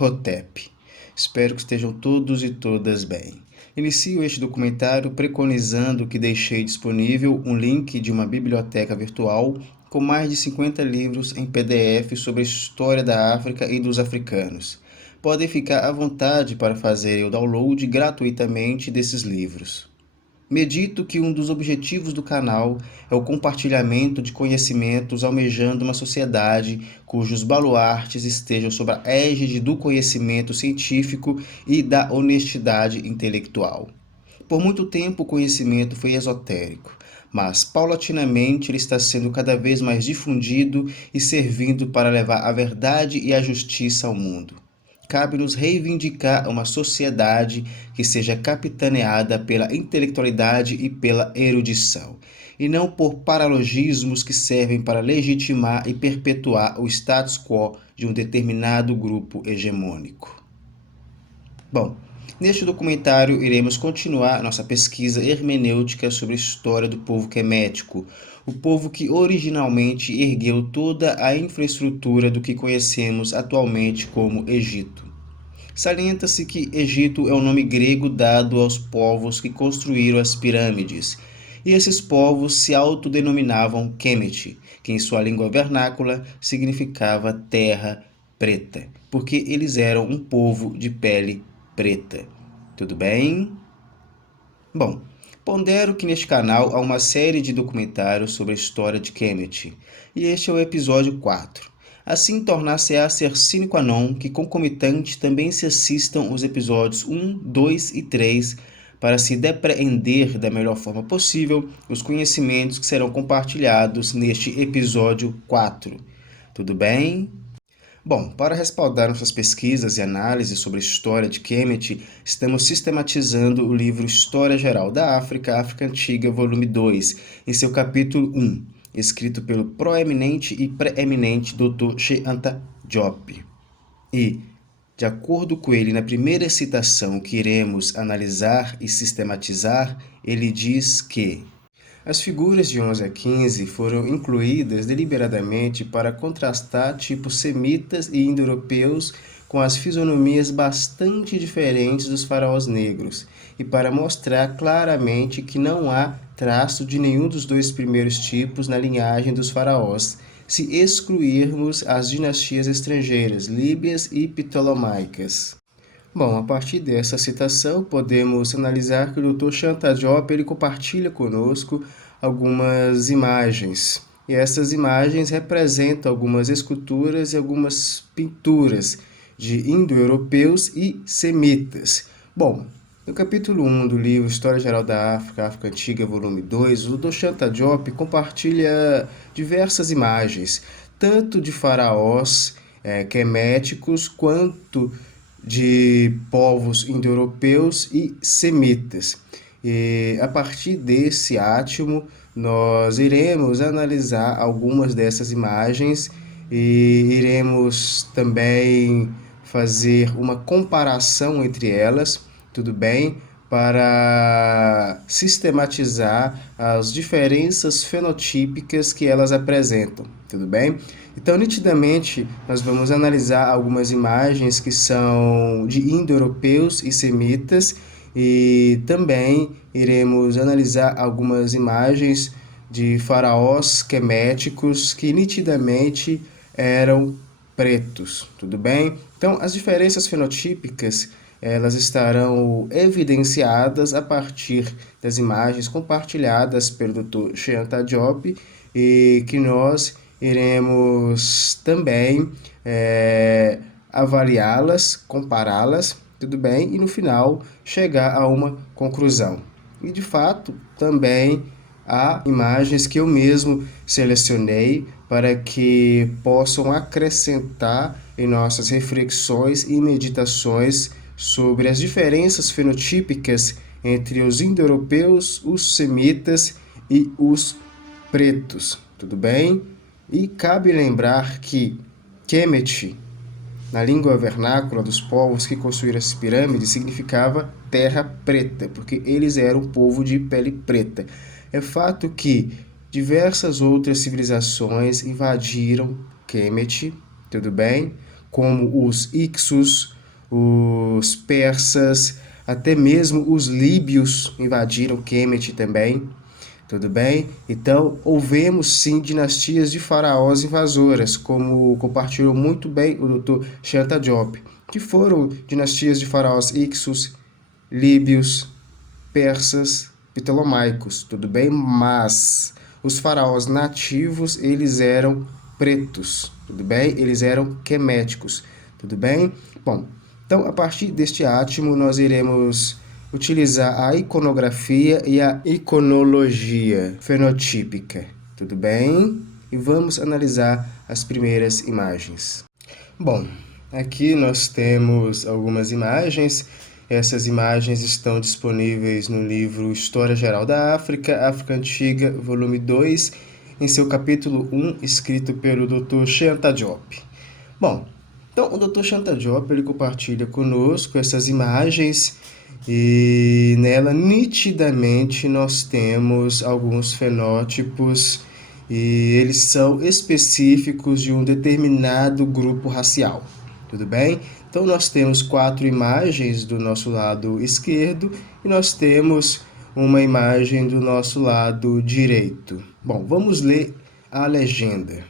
Hotep. Espero que estejam todos e todas bem. Inicio este documentário preconizando que deixei disponível um link de uma biblioteca virtual com mais de 50 livros em PDF sobre a história da África e dos africanos. Podem ficar à vontade para fazer o download gratuitamente desses livros. Medito que um dos objetivos do canal é o compartilhamento de conhecimentos almejando uma sociedade cujos baluartes estejam sob a égide do conhecimento científico e da honestidade intelectual. Por muito tempo o conhecimento foi esotérico, mas paulatinamente ele está sendo cada vez mais difundido e servindo para levar a verdade e a justiça ao mundo. Cabe-nos reivindicar uma sociedade que seja capitaneada pela intelectualidade e pela erudição, e não por paralogismos que servem para legitimar e perpetuar o status quo de um determinado grupo hegemônico. Bom, neste documentário iremos continuar nossa pesquisa hermenêutica sobre a história do povo quemético, o povo que originalmente ergueu toda a infraestrutura do que conhecemos atualmente como Egito. Salienta-se que Egito é o nome grego dado aos povos que construíram as pirâmides, e esses povos se autodenominavam Kemet, que em sua língua vernácula significava terra preta, porque eles eram um povo de pele preta. Tudo bem? Bom, pondero que neste canal há uma série de documentários sobre a história de Kemet, e este é o episódio 4. Assim, tornar-se-á ser sine qua non que concomitante também se assistam os episódios 1, 2 e 3 para se depreender da melhor forma possível os conhecimentos que serão compartilhados neste episódio 4. Tudo bem? Bom, para respaldar nossas pesquisas e análises sobre a história de Kemet, estamos sistematizando o livro História Geral da África, África Antiga, volume 2, em seu capítulo 1, escrito pelo proeminente e preeminente Dr. Cheikh Anta Diop. E, de acordo com ele, na primeira citação que iremos analisar e sistematizar, ele diz que as figuras de 11 a 15 foram incluídas deliberadamente para contrastar tipos semitas e indo-europeus com as fisionomias bastante diferentes dos faraós negros e para mostrar claramente que não há traço de nenhum dos dois primeiros tipos na linhagem dos faraós, se excluirmos as dinastias estrangeiras, líbias e ptolomaicas. Bom, a partir dessa citação, podemos analisar que o Dr. Cheikh Anta Diop ele compartilha conosco algumas imagens. E essas imagens representam algumas esculturas e algumas pinturas de indo-europeus e semitas. Bom, no capítulo 1 do livro História Geral da África, África Antiga, volume 2, o Dr. Cheikh Anta Diop compartilha diversas imagens, tanto de faraós queméticos quanto de povos indo-europeus e semitas. E a partir desse átimo, nós iremos analisar algumas dessas imagens e iremos também fazer uma comparação entre elas, tudo bem? Para sistematizar as diferenças fenotípicas que elas apresentam, tudo bem? Então, nitidamente, nós vamos analisar algumas imagens que são de indo-europeus e semitas e também iremos analisar algumas imagens de faraós queméticos que nitidamente eram pretos, tudo bem? Então, as diferenças fenotípicas elas estarão evidenciadas a partir das imagens compartilhadas pelo Dr. Cheikh Anta Diop e que nós iremos também avaliá-las, compará-las, tudo bem? E no final chegar a uma conclusão. E de fato também há imagens que eu mesmo selecionei para que possam acrescentar em nossas reflexões e meditações sobre as diferenças fenotípicas entre os indo-europeus, os semitas e os pretos, tudo bem? E cabe lembrar que Kemet, na língua vernácula dos povos que construíram as pirâmides, significava terra preta, porque eles eram um povo de pele preta. É fato que diversas outras civilizações invadiram Kemet, tudo bem? como os Ixos, os persas, até mesmo os líbios invadiram Kemet também. Tudo bem? Então, houvemos sim dinastias de faraós invasoras, como compartilhou muito bem o Dr. Shanta Diop, que foram dinastias de faraós Ixos, líbios, persas, ptolomaicos, tudo bem? Mas os faraós nativos, eles eram pretos, tudo bem? Eles eram queméticos, tudo bem? Bom, então a partir deste átimo nós iremos utilizar a iconografia e a iconologia fenotípica, tudo bem? E vamos analisar as primeiras imagens. Bom, aqui nós temos algumas imagens. Essas imagens estão disponíveis no livro História Geral da África, África Antiga, volume 2, em seu capítulo 1, escrito pelo Dr. Shanta Diop. Bom, então o Dr. Shanta Diop ele compartilha conosco essas imagens e nela nitidamente nós temos alguns fenótipos e eles são específicos de um determinado grupo racial, tudo bem? Então nós temos 4 imagens do nosso lado esquerdo e nós temos uma imagem do nosso lado direito. Bom, vamos ler a legenda.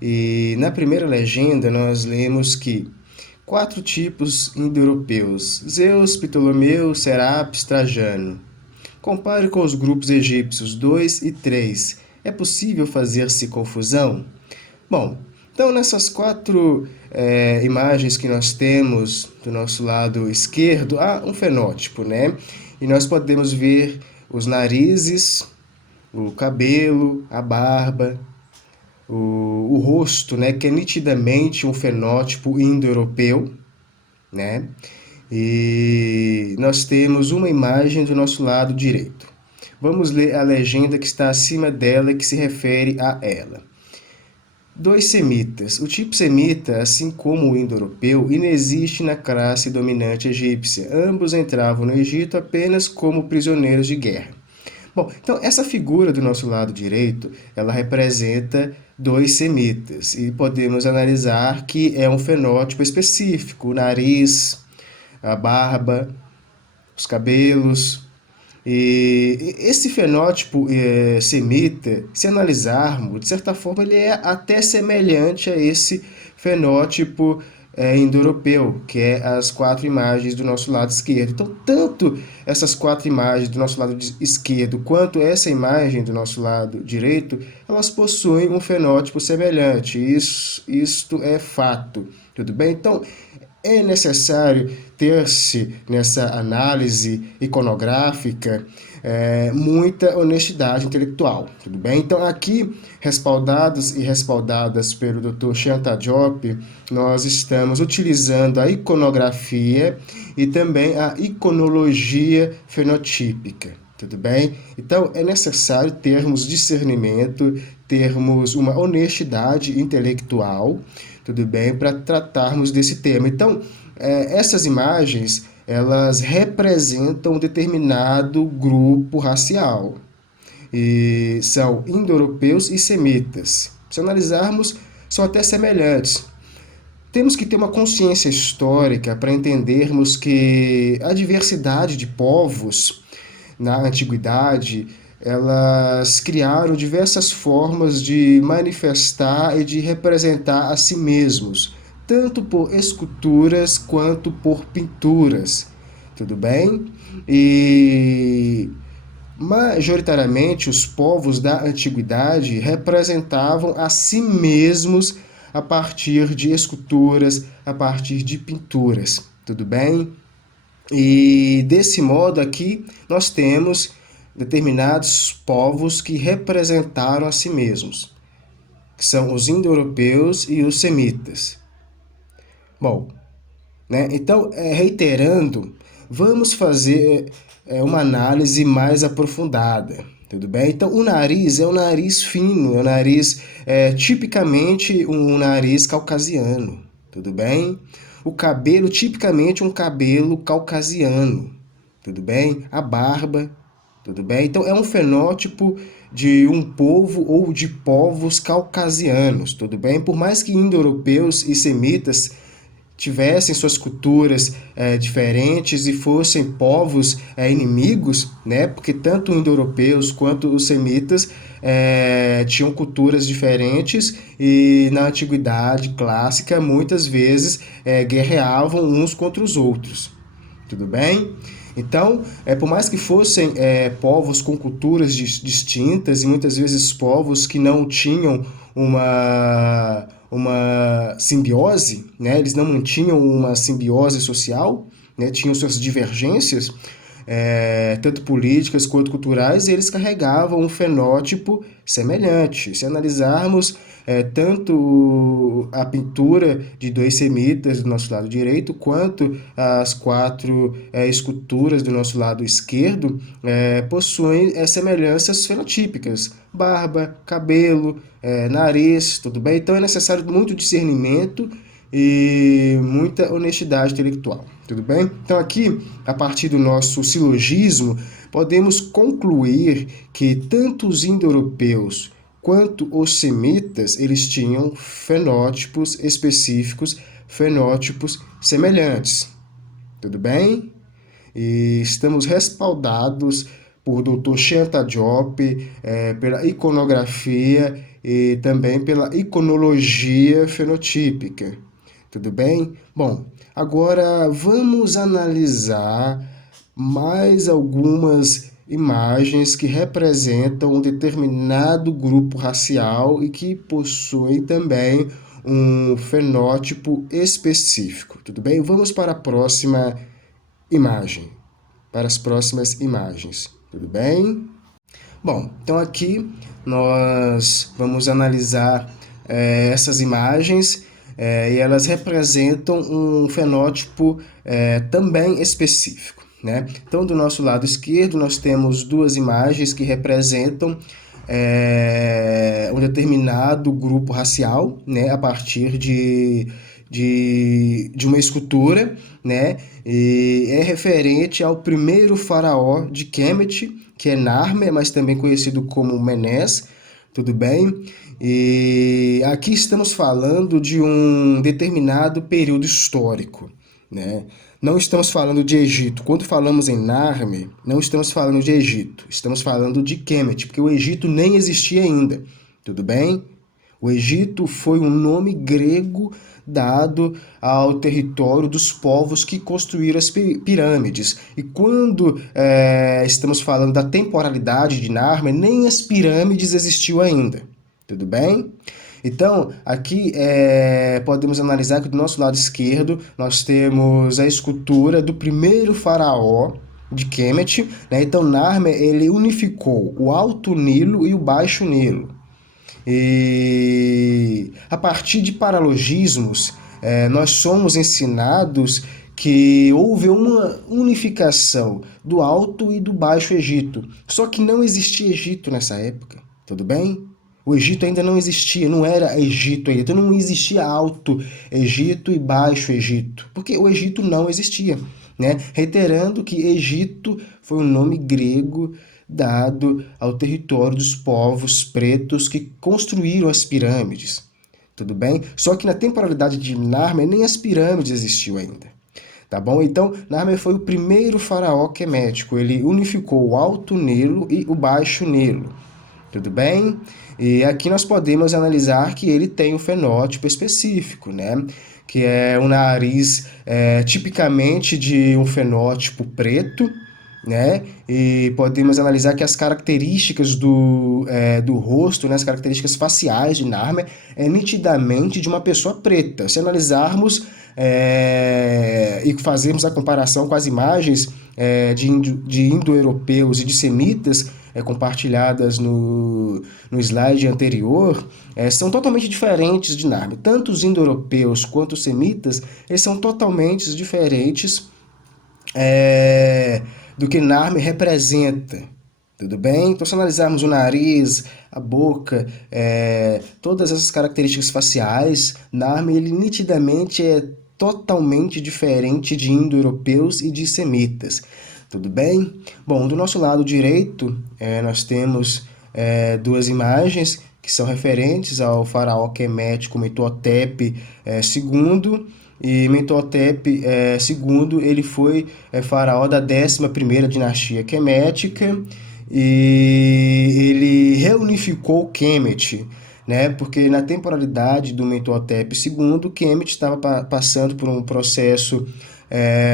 E na primeira legenda nós lemos que 4 tipos indo-europeus: Zeus, Ptolomeu, Serapis, Trajano. Compare com os grupos egípcios 2 e 3. É possível fazer-se confusão? Bom, então nessas 4 imagens que nós temos do nosso lado esquerdo, há um fenótipo, né? E nós podemos ver os narizes, o cabelo, a barba, o rosto, né? Que é nitidamente um fenótipo indo-europeu, né? E nós temos uma imagem do nosso lado direito. Vamos ler a legenda que está acima dela e que se refere a ela. 2 semitas. O tipo semita, assim como o indo-europeu, inexiste na classe dominante egípcia. Ambos entravam no Egito apenas como prisioneiros de guerra. Bom, então essa figura do nosso lado direito, ela representa 2 semitas e podemos analisar que é um fenótipo específico, o nariz, a barba, os cabelos. E esse fenótipo semita, se analisarmos, de certa forma ele é até semelhante a esse fenótipo indo-europeu, que é as 4 imagens do nosso lado esquerdo. Então, tanto essas 4 imagens do nosso lado esquerdo, quanto essa imagem do nosso lado direito, elas possuem um fenótipo semelhante. Isto é fato, tudo bem? Então, é necessário ter-se nessa análise iconográfica muita honestidade intelectual, tudo bem? Então aqui, respaldados e respaldadas pelo Dr. Shanta Diop, nós estamos utilizando a iconografia e também a iconologia fenotípica, tudo bem? Então é necessário termos discernimento, termos uma honestidade intelectual, tudo bem, para tratarmos desse tema. Então, essas imagens, elas representam um determinado grupo racial. E são indo-europeus e semitas. Se analisarmos, são até semelhantes. Temos que ter uma consciência histórica para entendermos que a diversidade de povos na antiguidade, elas criaram diversas formas de manifestar e de representar a si mesmos, tanto por esculturas quanto por pinturas, tudo bem? E majoritariamente os povos da antiguidade representavam a si mesmos a partir de esculturas, a partir de pinturas, tudo bem? E desse modo aqui nós temos determinados povos que representaram a si mesmos, que são os indo-europeus e os semitas. Bom, né? Então, reiterando, vamos fazer uma análise mais aprofundada, tudo bem? Então, o nariz é um nariz fino, é um nariz tipicamente um nariz caucasiano, tudo bem? O cabelo, tipicamente um cabelo caucasiano, tudo bem? A barba, tudo bem? Então, é um fenótipo de um povo ou de povos caucasianos, tudo bem? Por mais que indo-europeus e semitas tivessem suas culturas diferentes e fossem povos inimigos, né? Porque tanto os indo-europeus quanto os semitas tinham culturas diferentes e na antiguidade clássica muitas vezes guerreavam uns contra os outros. Tudo bem? Então, por mais que fossem povos com culturas distintas e muitas vezes povos que não tinham uma simbiose, né? Eles não mantinham uma simbiose social, né? Tinham suas divergências, tanto políticas quanto culturais, e eles carregavam um fenótipo semelhante. Se analisarmos tanto a pintura de dois semitas do nosso lado direito, quanto as quatro esculturas do nosso lado esquerdo, possuem semelhanças fenotípicas: barba, cabelo, nariz, tudo bem? Então é necessário muito discernimento e muita honestidade intelectual, tudo bem? Então aqui, a partir do nosso silogismo, podemos concluir que tanto os indo-europeus quanto os semitas, eles tinham fenótipos específicos, fenótipos semelhantes, tudo bem? E estamos respaldados por Dr. Shanta Diop, pela iconografia e também pela iconologia fenotípica. Tudo bem? Bom, agora vamos analisar mais algumas imagens que representam um determinado grupo racial e que possuem também um fenótipo específico. Tudo bem? Vamos para a próxima imagem, para as próximas imagens. Tudo bem? Bom, então aqui nós vamos analisar essas imagens e elas representam um fenótipo também específico, né? Então, do nosso lado esquerdo, nós temos duas imagens que representam um determinado grupo racial, né, a partir de uma escultura, né, e é referente ao primeiro faraó de Kemet, que é Narmer, mas também conhecido como Menes, tudo bem? E aqui estamos falando de um determinado período histórico, né? Não estamos falando de Egito. Quando falamos em Narmer, não estamos falando de Egito, estamos falando de Kemet, porque o Egito nem existia ainda, tudo bem? O Egito foi um nome grego dado ao território dos povos que construíram as pirâmides. E quando estamos falando da temporalidade de Narmer, nem as pirâmides existiam ainda. Tudo bem? Então, aqui podemos analisar que do nosso lado esquerdo nós temos a escultura do primeiro faraó de Kemet, né? Então, Narmer ele unificou o Alto Nilo e o Baixo Nilo. E a partir de paralogismos, nós somos ensinados que houve uma unificação do Alto e do Baixo Egito. Só que não existia Egito nessa época, tudo bem? O Egito ainda não existia, não era Egito ainda, então não existia Alto Egito e Baixo Egito, porque o Egito não existia, né? Reiterando que Egito foi um nome grego dado ao território dos povos pretos que construíram as pirâmides, tudo bem? Só que na temporalidade de Narmer nem as pirâmides existiam ainda, tá bom? Então, Narmer foi o primeiro faraó quemético, ele unificou o Alto Nilo e o Baixo Nilo, tudo bem? E aqui nós podemos analisar que ele tem um fenótipo específico, né? Que é um nariz tipicamente de um fenótipo preto, né? E podemos analisar que as características do rosto, né? As características faciais de Narmer é nitidamente de uma pessoa preta. Se analisarmos e fazermos a comparação com as imagens de indo-europeus e de semitas compartilhadas no slide anterior, são totalmente diferentes de Narmer. Tanto os indo-europeus quanto os semitas, eles são totalmente diferentes do que Narmer representa. Tudo bem? Então, se analisarmos o nariz, a boca, todas essas características faciais, Narmer ele nitidamente é totalmente diferente de indo-europeus e de semitas. Tudo bem? Bom, do nosso lado direito, nós temos duas imagens que são referentes ao faraó quemético Mentuhotep II. E Mentuhotep II, ele foi faraó da 11ª dinastia quemética, e ele reunificou Kemet, né? Porque na temporalidade do Mentuhotep II, Kemet estava passando por um processo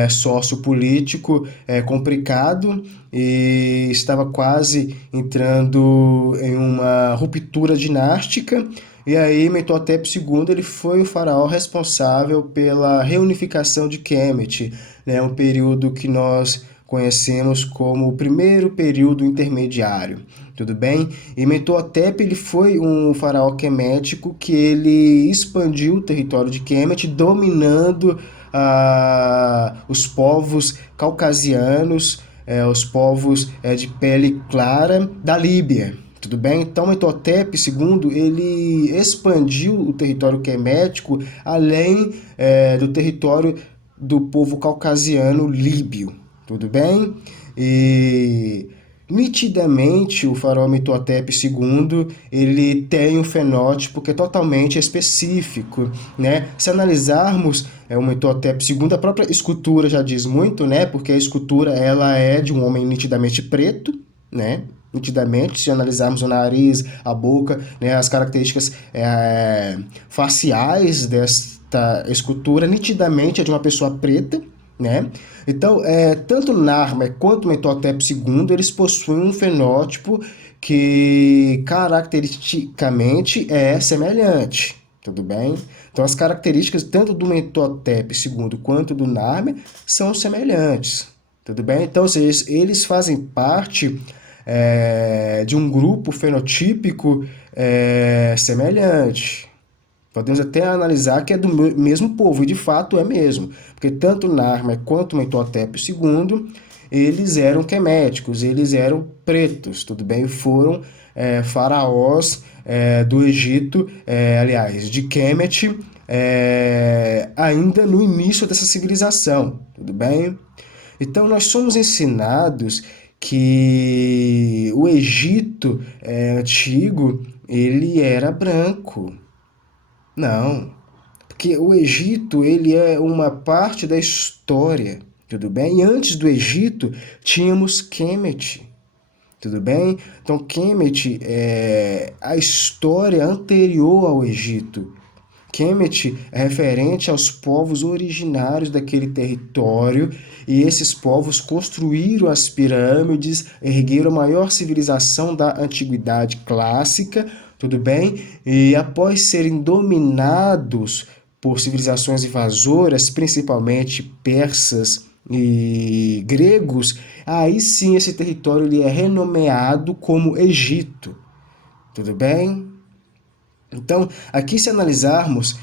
sociopolítico complicado, e estava quase entrando em uma ruptura dinástica. E aí Mentuhotep II, ele foi o faraó responsável pela reunificação de Kemet, né? Um período que nós conhecemos como o primeiro período intermediário. Tudo bem? E Mentuhotep, ele foi um faraó quemético que ele expandiu o território de Kemet, dominando os povos caucasianos, os povos de pele clara da Líbia. Tudo bem? Então, Mentuhotep II, ele expandiu o território quemético além do território do povo caucasiano líbio. Tudo bem? E nitidamente o faraó Mentuhotep II, ele tem um fenótipo que é totalmente específico, né? Se analisarmos o Mentuhotep II, a própria escultura já diz muito, né? Porque a escultura, ela é de um homem nitidamente preto, né? Nitidamente, se analisarmos o nariz, a boca, né, as características faciais desta escultura, nitidamente é de uma pessoa preta, né? Então, tanto Narmer quanto Mentuhotep II, eles possuem um fenótipo que caracteristicamente é semelhante, tudo bem? Então, as características tanto do Mentuhotep II quanto do Narmer são semelhantes, tudo bem? Então, ou seja, eles fazem parte de um grupo fenotípico semelhante. Podemos até analisar que é do mesmo povo, e de fato é mesmo, porque tanto Narmer quanto Mentuhotep II, eles eram queméticos, eles eram pretos, tudo bem? Foram faraós do Egito, aliás, de Kemet, ainda no início dessa civilização, tudo bem? Então, nós somos ensinados que o Egito antigo, ele era branco. Não, porque o Egito, ele é uma parte da história, tudo bem? E antes do Egito, tínhamos Kemet, tudo bem? Então, Kemet é a história anterior ao Egito. Kemet é referente aos povos originários daquele território, e esses povos construíram as pirâmides, ergueram a maior civilização da antiguidade clássica, tudo bem? E após serem dominados por civilizações invasoras, principalmente persas e gregos, aí sim esse território ele é renomeado como Egito, tudo bem? Então, aqui se analisarmos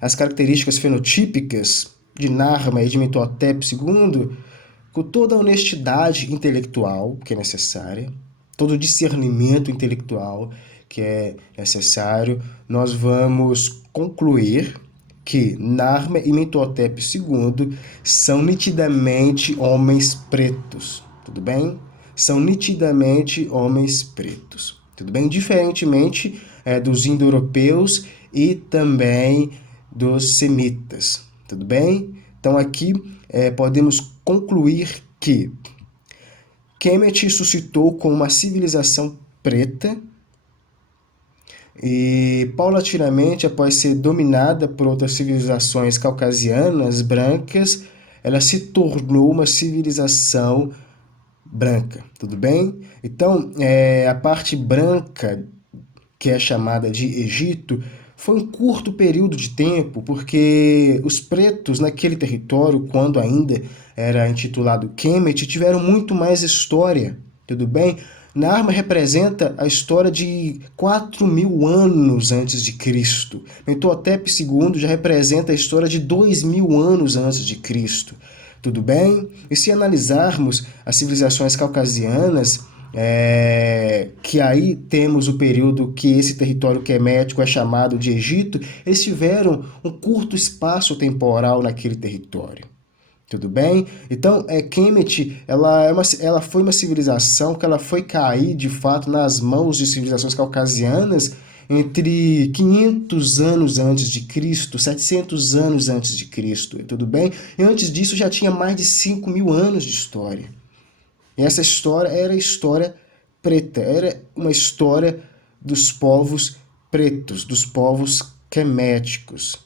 as características fenotípicas de Narmer e de Mentuhotep II, com toda a honestidade intelectual que é necessária, todo o discernimento intelectual que é necessário, nós vamos concluir que Narmer e Mentuhotep II são nitidamente homens pretos, tudo bem? São nitidamente homens pretos, tudo bem? Diferentemente dos indo-europeus e também dos semitas, tudo bem? Então aqui podemos concluir que Kemet suscitou com uma civilização preta e, paulatinamente, após ser dominada por outras civilizações caucasianas brancas, ela se tornou uma civilização branca, tudo bem? Então, a parte branca, que é chamada de Egito, foi um curto período de tempo, porque os pretos naquele território, quando ainda era intitulado Kemet, tiveram muito mais história, tudo bem? Narmer representa a história de 4.000 anos antes de Cristo. Mentuhotep II já representa a história de 2.000 anos antes de Cristo. Tudo bem? E se analisarmos as civilizações caucasianas, que aí temos o período que esse território quemético é chamado de Egito, eles tiveram um curto espaço temporal naquele território. Tudo bem? Então, Kemet, ela foi uma civilização que ela foi cair, de fato, nas mãos de civilizações caucasianas entre 500 anos antes de Cristo, 700 anos antes de Cristo, tudo bem? E antes disso já tinha mais de 5.000 anos de história. E essa história era a história preta, era uma história dos povos pretos, dos povos queméticos.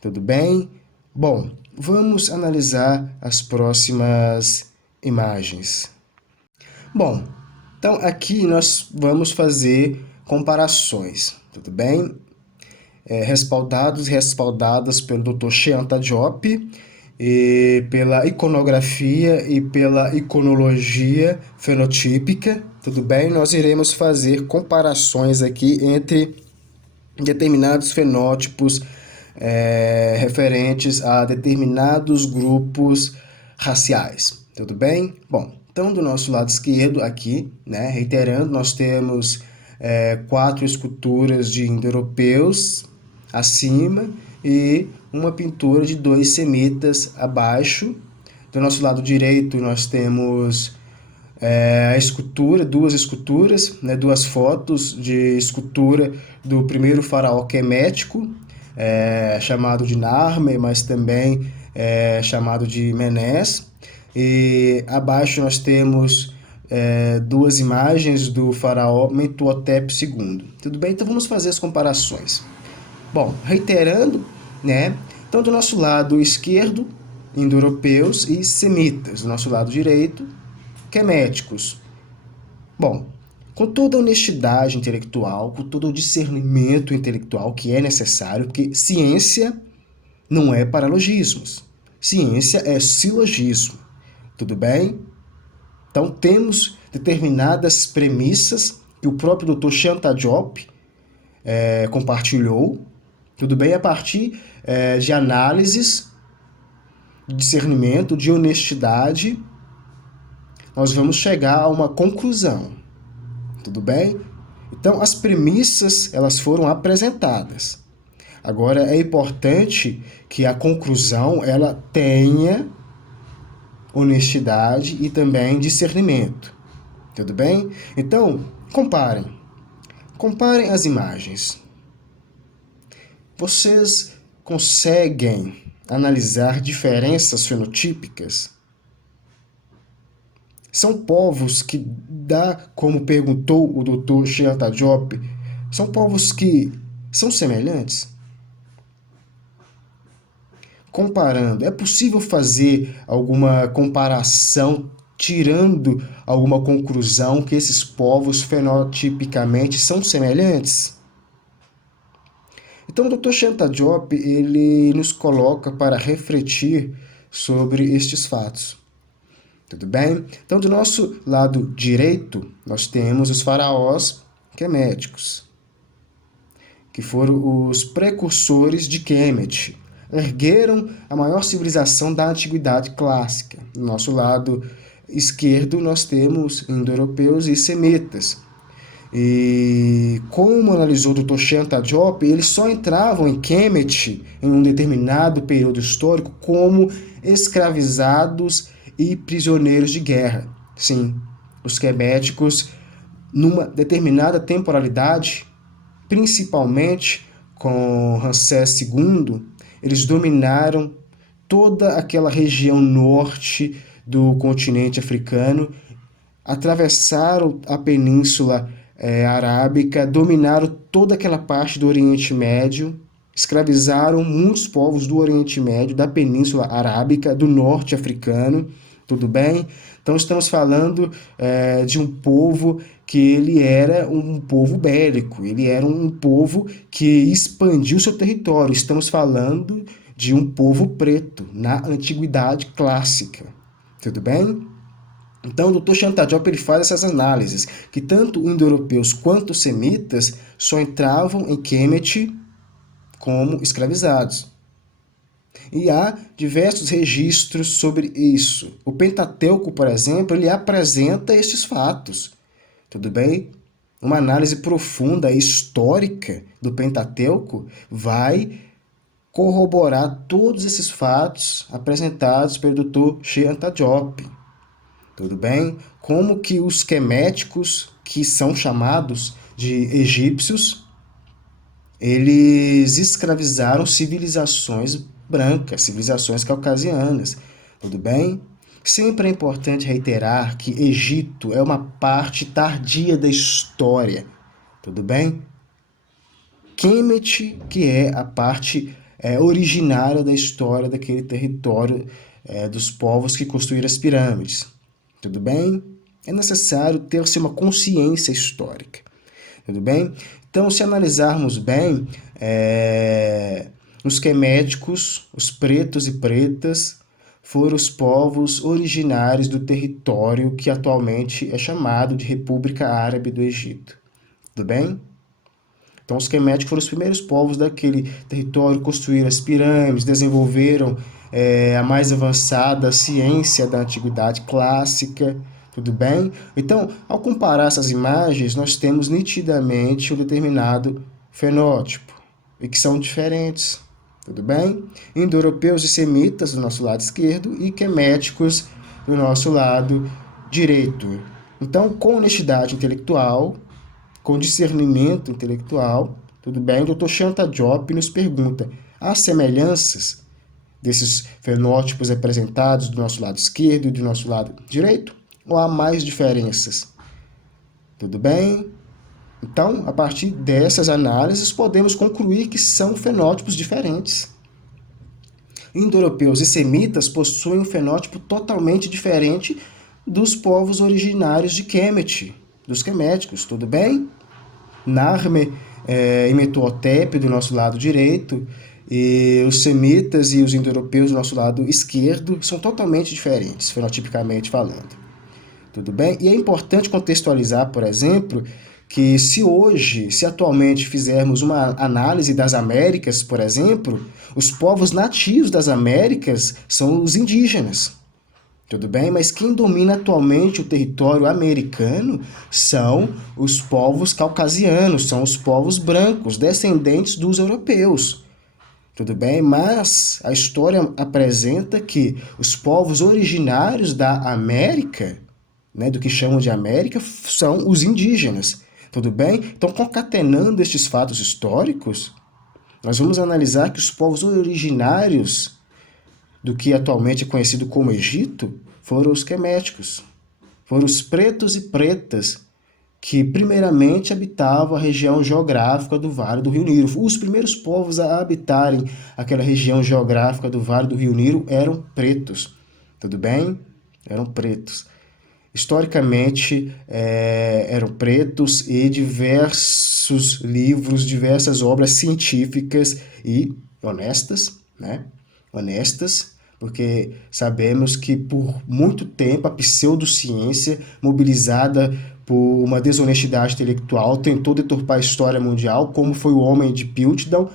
Tudo bem? Bom, vamos analisar as próximas imagens. Bom, então aqui nós vamos fazer comparações, tudo bem? Respaldadas pelo Dr. Sheanta Diop, e pela iconografia e pela iconologia fenotípica, tudo bem? Nós iremos fazer comparações aqui entre determinados fenótipos referentes a determinados grupos raciais, tudo bem? Bom, então do nosso lado esquerdo aqui, né, reiterando, nós temos 4 esculturas de indo-europeus acima e uma pintura de 2 semitas abaixo. Do nosso lado direito nós temos a escultura, 2 esculturas, né, 2 fotos de escultura do primeiro faraó quemético, chamado de Narmer, mas também chamado de Menés. E abaixo nós temos 2 imagens do faraó Mentuhotep II. Tudo bem? Então vamos fazer as comparações. Bom, reiterando, né? Então do nosso lado esquerdo, indo-europeus e semitas. Do nosso lado direito, queméticos. Bom, com toda a honestidade intelectual, com todo o discernimento intelectual que é necessário, porque ciência não é paralogismos. Ciência é silogismo. Tudo bem? Então temos determinadas premissas que o próprio Dr. Sheanta Diop compartilhou, tudo bem? A partir de análises, de discernimento, de honestidade, nós vamos chegar a uma conclusão, tudo bem? Então, as premissas, elas foram apresentadas. Agora, é importante que a conclusão, ela tenha honestidade e também discernimento, tudo bem? Então, comparem. Comparem as imagens. Vocês conseguem analisar diferenças fenotípicas? São povos que como perguntou o Dr. Sheanta Diop, são povos que são semelhantes? Comparando, é possível fazer alguma comparação, tirando alguma conclusão que esses povos fenotipicamente são semelhantes? Então, o Dr. Sheanta Diop, ele nos coloca para refletir sobre estes fatos. Tudo bem? Então, do nosso lado direito, nós temos os faraós queméticos, que foram os precursores de Kemet. Ergueram a maior civilização da antiguidade clássica. Do nosso lado esquerdo, nós temos indo-europeus e semitas. E como analisou o Dr. Sheanta Diop, eles só entravam em Kemet em um determinado período histórico como escravizados e prisioneiros de guerra. Sim, os queméticos, numa determinada temporalidade, principalmente com Ramsés II, eles dominaram toda aquela região norte do continente africano, atravessaram a península arábica, dominaram toda aquela parte do Oriente Médio, escravizaram muitos povos do Oriente Médio, da Península Arábica, do Norte Africano, tudo bem? Então estamos falando de um povo que ele era um povo bélico, ele era um povo que expandiu seu território. Estamos falando de um povo preto na antiguidade clássica, tudo bem? Então, o Dr. Sheanta Diop ele faz essas análises, que tanto indo-europeus quanto semitas só entravam em Kemet como escravizados. E há diversos registros sobre isso. O Pentateuco, por exemplo, ele apresenta estes fatos, tudo bem? Uma análise profunda, histórica do Pentateuco vai corroborar todos esses fatos apresentados pelo Dr. Sheanta Diop. Tudo bem? Como que os queméticos, que são chamados de egípcios, eles escravizaram civilizações brancas, civilizações caucasianas. Tudo bem? Sempre é importante reiterar que Egito é uma parte tardia da história. Tudo bem? Kemet, que é a parte originária da história daquele território dos povos que construíram as pirâmides. Tudo bem? É necessário ter-se uma consciência histórica. Tudo bem? Então, se analisarmos bem, os queméticos, os pretos e pretas, foram os povos originários do território que atualmente é chamado de República Árabe do Egito. Tudo bem? Então, os queméticos foram os primeiros povos daquele território, construíram as pirâmides, desenvolveram a mais avançada ciência da antiguidade clássica, tudo bem? Então, ao comparar essas imagens, nós temos nitidamente um determinado fenótipo, e que são diferentes, tudo bem? Indo-europeus e semitas do nosso lado esquerdo e queméticos do nosso lado direito. Então, com honestidade intelectual, com discernimento intelectual, tudo bem? O Dr. Sheanta Diop nos pergunta: há semelhanças desses fenótipos apresentados do nosso lado esquerdo e do nosso lado direito? Ou há mais diferenças? Tudo bem? Então, a partir dessas análises, podemos concluir que são fenótipos diferentes. Indo-europeus e semitas possuem um fenótipo totalmente diferente dos povos originários de Kemet, dos queméticos, tudo bem? Narmer e Mentuhotep do nosso lado direito, e os semitas e os indo-europeus do nosso lado esquerdo são totalmente diferentes, fenotipicamente falando. Tudo bem? E é importante contextualizar, por exemplo, que se atualmente fizermos uma análise das Américas, por exemplo, os povos nativos das Américas são os indígenas. Tudo bem? Mas quem domina atualmente o território americano são os povos caucasianos, são os povos brancos, descendentes dos europeus. Tudo bem? Mas a história apresenta que os povos originários da América, do que chamam de América, são os indígenas. Tudo bem? Então, concatenando estes fatos históricos, nós vamos analisar que os povos originários do que atualmente é conhecido como Egito foram os queméticos, foram os pretos e pretas que primeiramente habitavam a região geográfica do Vale do Rio Nilo. Os primeiros povos a habitarem aquela região geográfica do Vale do Rio Nilo eram pretos, tudo bem? Eram pretos. Historicamente, eram pretos, e diversos livros, diversas obras científicas e honestas, honestas, porque sabemos que por muito tempo a pseudociência, mobilizada por uma desonestidade intelectual, tentou deturpar a história mundial, como foi o Homem de Piltdown,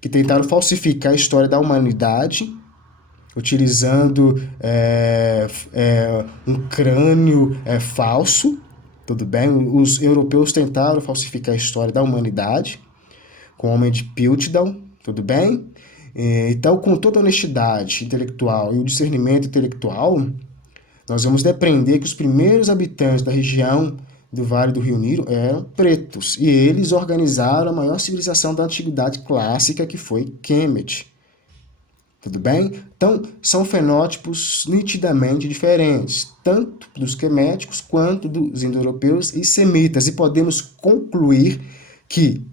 que tentaram falsificar a história da humanidade, utilizando um crânio falso, tudo bem? Os europeus tentaram falsificar a história da humanidade com o Homem de Piltdown, tudo bem? Então, com toda a honestidade intelectual e o discernimento intelectual, nós vamos depreender que os primeiros habitantes da região do Vale do Rio Nilo eram pretos, e eles organizaram a maior civilização da antiguidade clássica, que foi Kemet. Tudo bem? Então, são fenótipos nitidamente diferentes, tanto dos queméticos quanto dos indo-europeus e semitas, e podemos concluir que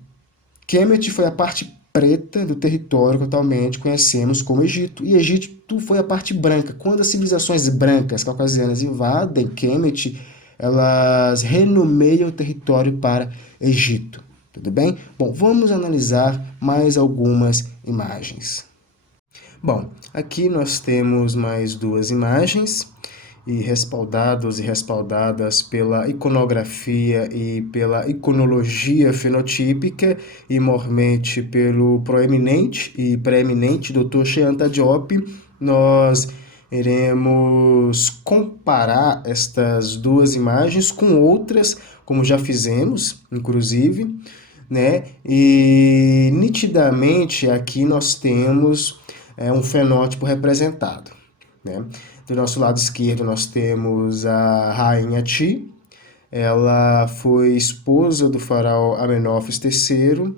Kemet foi a parte preta do território que atualmente conhecemos como Egito, e Egito foi a parte branca. Quando as civilizações brancas caucasianas invadem Kemet, elas renomeiam o território para Egito. Tudo bem? Bom, vamos analisar mais algumas imagens. Bom, aqui nós temos mais duas imagens, e respaldados e respaldadas pela iconografia e pela iconologia fenotípica, e mormente pelo proeminente e preeminente Dr. Sheanta Diop, nós iremos comparar estas duas imagens com outras, como já fizemos, inclusive, né? E nitidamente aqui nós temos um fenótipo representado, né? Do nosso lado esquerdo nós temos a rainha Ti. Ela foi esposa do faraó Amenófis III,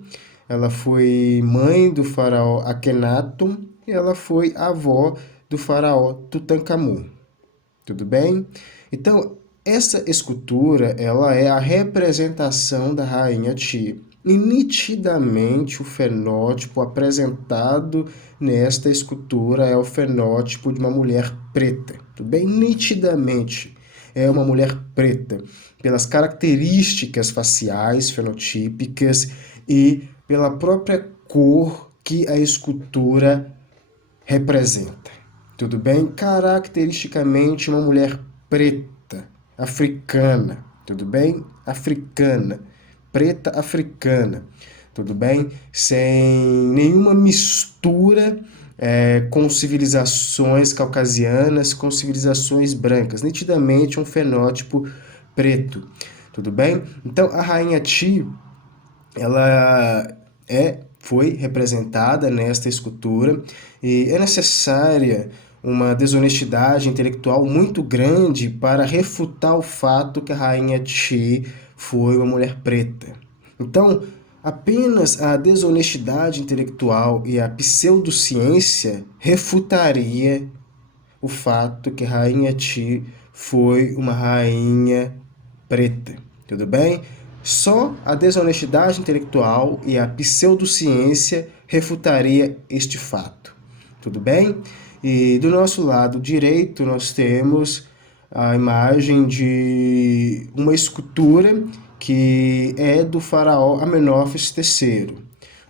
ela foi mãe do faraó Akhenaton e ela foi avó do faraó Tutankhamun. Tudo bem? Então, essa escultura, ela é a representação da rainha Ti. E nitidamente o fenótipo apresentado nesta escultura é o fenótipo de uma mulher preta. Tudo bem? Nitidamente é uma mulher preta, pelas características faciais fenotípicas e pela própria cor que a escultura representa. Tudo bem? Caracteristicamente uma mulher preta, africana. Tudo bem? Africana. Preta africana. Tudo bem? Sem nenhuma mistura com civilizações caucasianas, com civilizações brancas. Nitidamente um fenótipo preto. Tudo bem? Então a rainha Ti, ela foi representada nesta escultura e é necessária uma desonestidade intelectual muito grande para refutar o fato que a rainha Ti foi uma mulher preta. Então, apenas a desonestidade intelectual e a pseudociência refutaria o fato que a rainha Ti foi uma rainha preta. Tudo bem? Só a desonestidade intelectual e a pseudociência refutaria este fato. Tudo bem? E do nosso lado direito nós temos a imagem de uma escultura que é do faraó Amenófis III.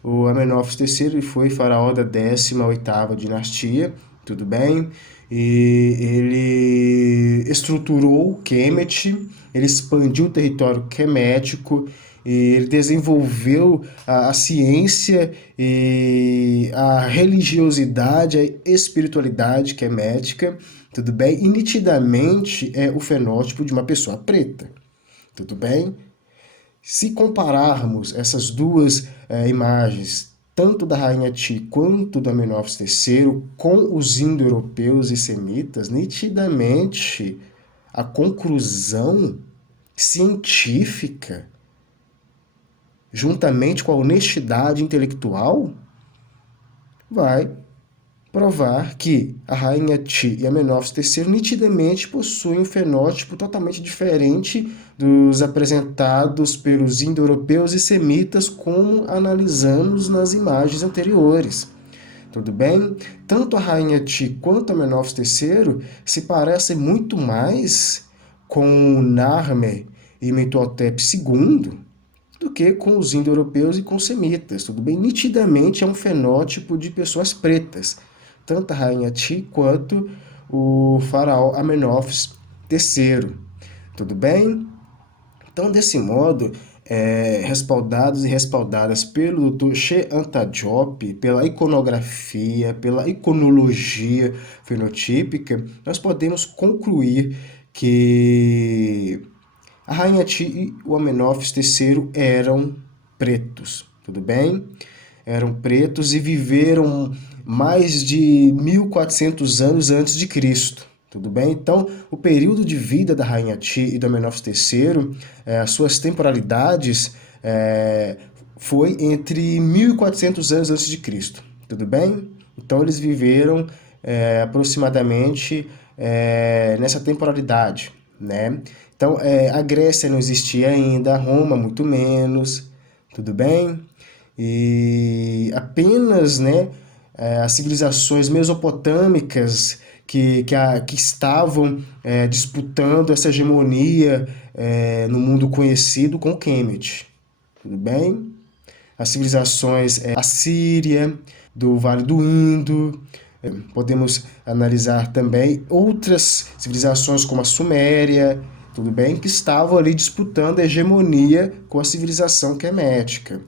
O Amenófis III foi faraó da 18ª dinastia, tudo bem? E ele estruturou Kemet, ele expandiu o território quemético, e ele desenvolveu a ciência e a religiosidade, a espiritualidade quemética, tudo bem? E nitidamente é o fenótipo de uma pessoa preta, tudo bem? Se compararmos essas duas imagens, tanto da rainha Ti quanto da Amenófis III, com os indo-europeus e semitas, nitidamente a conclusão científica, juntamente com a honestidade intelectual, vai provar que a rainha Ti e Amenófis III nitidamente possuem um fenótipo totalmente diferente dos apresentados pelos indo-europeus e semitas, como analisamos nas imagens anteriores. Tudo bem? Tanto a rainha Ti quanto Amenófis III se parecem muito mais com Narmer e Mentuhotep II do que com os indo-europeus e com os semitas. Tudo bem? Nitidamente é um fenótipo de pessoas pretas, tanto a rainha Ti quanto o faraó Amenófis III. Tudo bem? Então, desse modo, respaldados e respaldadas pelo Dr. Che Anta Diop, pela iconografia, pela iconologia fenotípica, nós podemos concluir que a rainha Ti e o Amenófis III eram pretos, tudo bem? Eram pretos e viveram mais de 1400 anos antes de Cristo. Tudo bem? Então, o período de vida da rainha Ti e do Amenófis III, as suas temporalidades, foi entre 1400 anos antes de Cristo. Tudo bem? Então, eles viveram aproximadamente nessa temporalidade, né? Então, a Grécia não existia ainda, Roma muito menos, tudo bem? E apenas, né, as civilizações mesopotâmicas que estavam disputando essa hegemonia no mundo conhecido com Kemet, tudo bem? As civilizações assíria, do Vale do Indo, podemos analisar também outras civilizações como a Suméria, tudo bem? Que estavam ali disputando a hegemonia com a civilização quemética.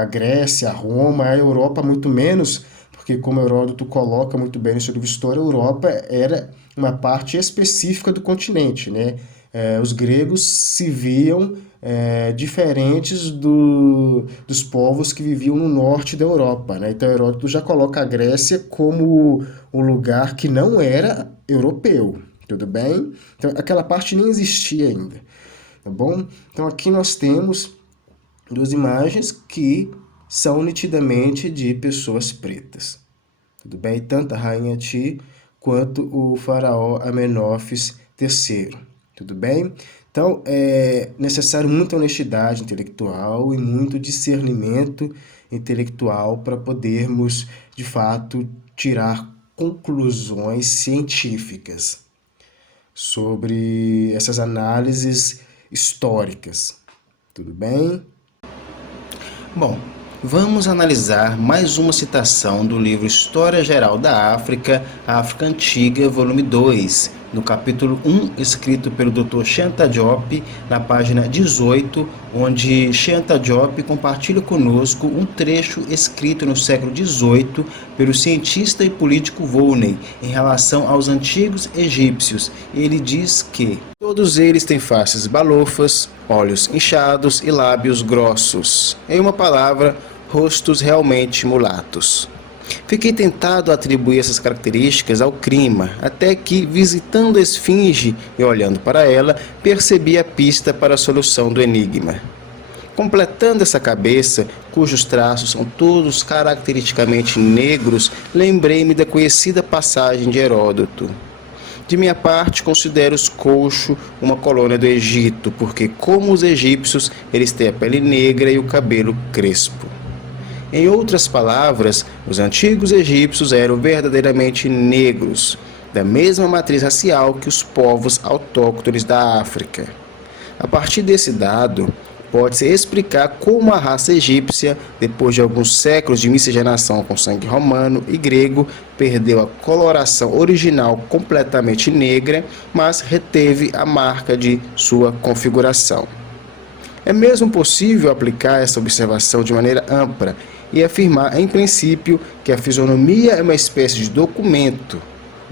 A Grécia, a Roma, a Europa muito menos, porque como Heródoto coloca muito bem no seu livro História, a Europa era uma parte específica do continente, né? os gregos se viam diferentes dos povos que viviam no norte da Europa, né? Então Heródoto já coloca a Grécia como um lugar que não era europeu, tudo bem? Então aquela parte nem existia ainda, tá bom? Então aqui nós temos duas imagens que são nitidamente de pessoas pretas, tudo bem? Tanto a rainha Ti quanto o faraó Amenófis III, tudo bem? Então, é necessário muita honestidade intelectual e muito discernimento intelectual para podermos, de fato, tirar conclusões científicas sobre essas análises históricas, tudo bem? Bom, vamos analisar mais uma citação do livro História Geral da África, África Antiga, volume 2, no capítulo 1, escrito pelo Dr. Cheikh Diop, na página 18, onde Cheikh Diop compartilha conosco um trecho escrito no século XVIII pelo cientista e político Volney em relação aos antigos egípcios. Ele diz que todos eles têm faces balofas, olhos inchados e lábios grossos. Em uma palavra, rostos realmente mulatos. Fiquei tentado a atribuir essas características ao Crima, até que, visitando a esfinge e olhando para ela, percebi a pista para a solução do enigma. Completando essa cabeça, cujos traços são todos caracteristicamente negros, lembrei-me da conhecida passagem de Heródoto. De minha parte, considero os Colcho uma colônia do Egito, porque, como os egípcios, eles têm a pele negra e o cabelo crespo. Em outras palavras, os antigos egípcios eram verdadeiramente negros, da mesma matriz racial que os povos autóctones da África. A partir desse dado, pode-se explicar como a raça egípcia, depois de alguns séculos de miscigenação com sangue romano e grego, perdeu a coloração original completamente negra, mas reteve a marca de sua configuração. É mesmo possível aplicar essa observação de maneira ampla e afirmar, em princípio, que a fisionomia é uma espécie de documento,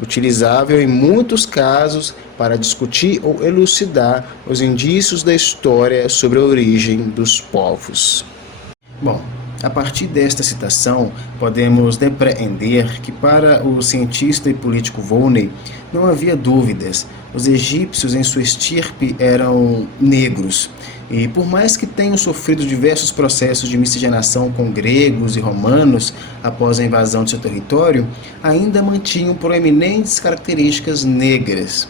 utilizável em muitos casos para discutir ou elucidar os indícios da história sobre a origem dos povos. Bom, a partir desta citação, podemos depreender que para o cientista e político Volney não havia dúvidas. Os egípcios em sua estirpe eram negros, e por mais que tenham sofrido diversos processos de miscigenação com gregos e romanos após a invasão de seu território, ainda mantinham proeminentes características negras.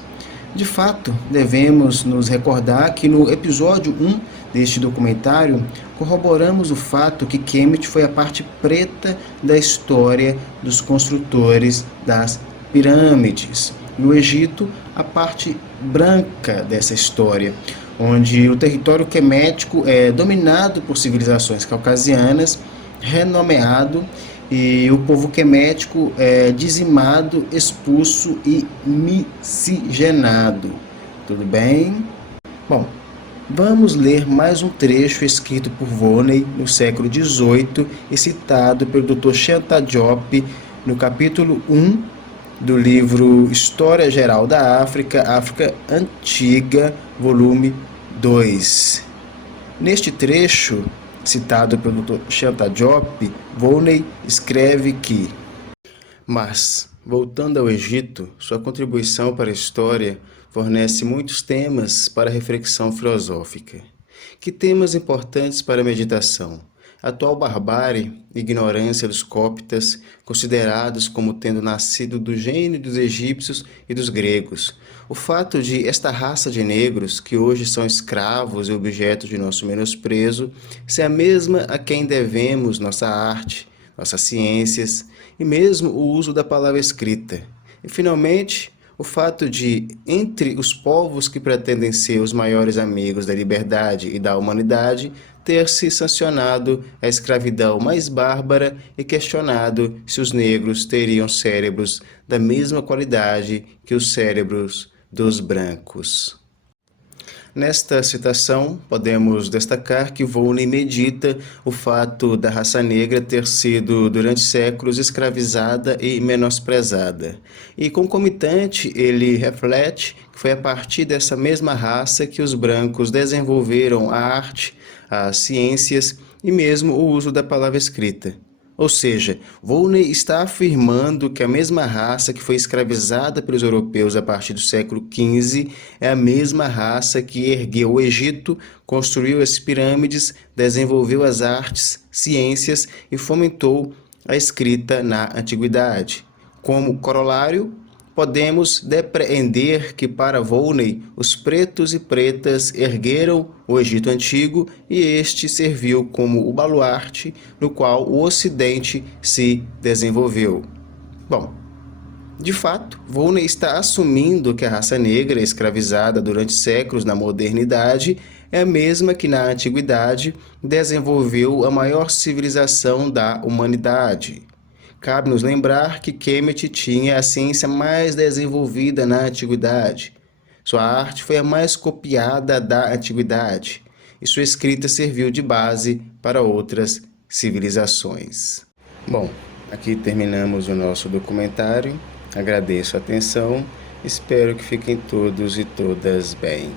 De fato, devemos nos recordar que no episódio 1 deste documentário, corroboramos o fato que Kemet foi a parte preta da história dos construtores das pirâmides. No Egito, a parte branca dessa história, onde o território quemético é dominado por civilizações caucasianas, renomeado, e o povo quemético é dizimado, expulso e miscigenado. Tudo bem? Bom, vamos ler mais um trecho escrito por Volney no século XVIII e citado pelo Dr. Cheikh Diop no capítulo 1 do livro História Geral da África, África Antiga, volume 2. Neste trecho, citado pelo Dr. Cheikh Diop, Volney escreve que: mas, voltando ao Egito, sua contribuição para a história fornece muitos temas para reflexão filosófica. Que temas importantes para a meditação? A atual barbárie, ignorância dos coptas, considerados como tendo nascido do gênio dos egípcios e dos gregos. O fato de esta raça de negros, que hoje são escravos e objeto de nosso menosprezo, ser a mesma a quem devemos nossa arte, nossas ciências e mesmo o uso da palavra escrita. E, finalmente, o fato de, entre os povos que pretendem ser os maiores amigos da liberdade e da humanidade, ter-se sancionado a escravidão mais bárbara e questionado se os negros teriam cérebros da mesma qualidade que os cérebros dos brancos. Nesta citação, podemos destacar que Volney medita o fato da raça negra ter sido, durante séculos, escravizada e menosprezada. E, concomitante, ele reflete que foi a partir dessa mesma raça que os brancos desenvolveram a arte, as ciências e mesmo o uso da palavra escrita. Ou seja, Volney está afirmando que a mesma raça que foi escravizada pelos europeus a partir do século XV é a mesma raça que ergueu o Egito, construiu as pirâmides, desenvolveu as artes, ciências e fomentou a escrita na antiguidade. Como corolário, podemos depreender que para Volney os pretos e pretas ergueram o Egito Antigo e este serviu como o baluarte no qual o Ocidente se desenvolveu. Bom, de fato, Volney está assumindo que a raça negra, escravizada durante séculos na modernidade, é a mesma que na antiguidade desenvolveu a maior civilização da humanidade. Cabe nos lembrar que Kemet tinha a ciência mais desenvolvida na antiguidade. Sua arte foi a mais copiada da antiguidade, e sua escrita serviu de base para outras civilizações. Bom, aqui terminamos o nosso documentário. Agradeço a atenção, espero que fiquem todos e todas bem.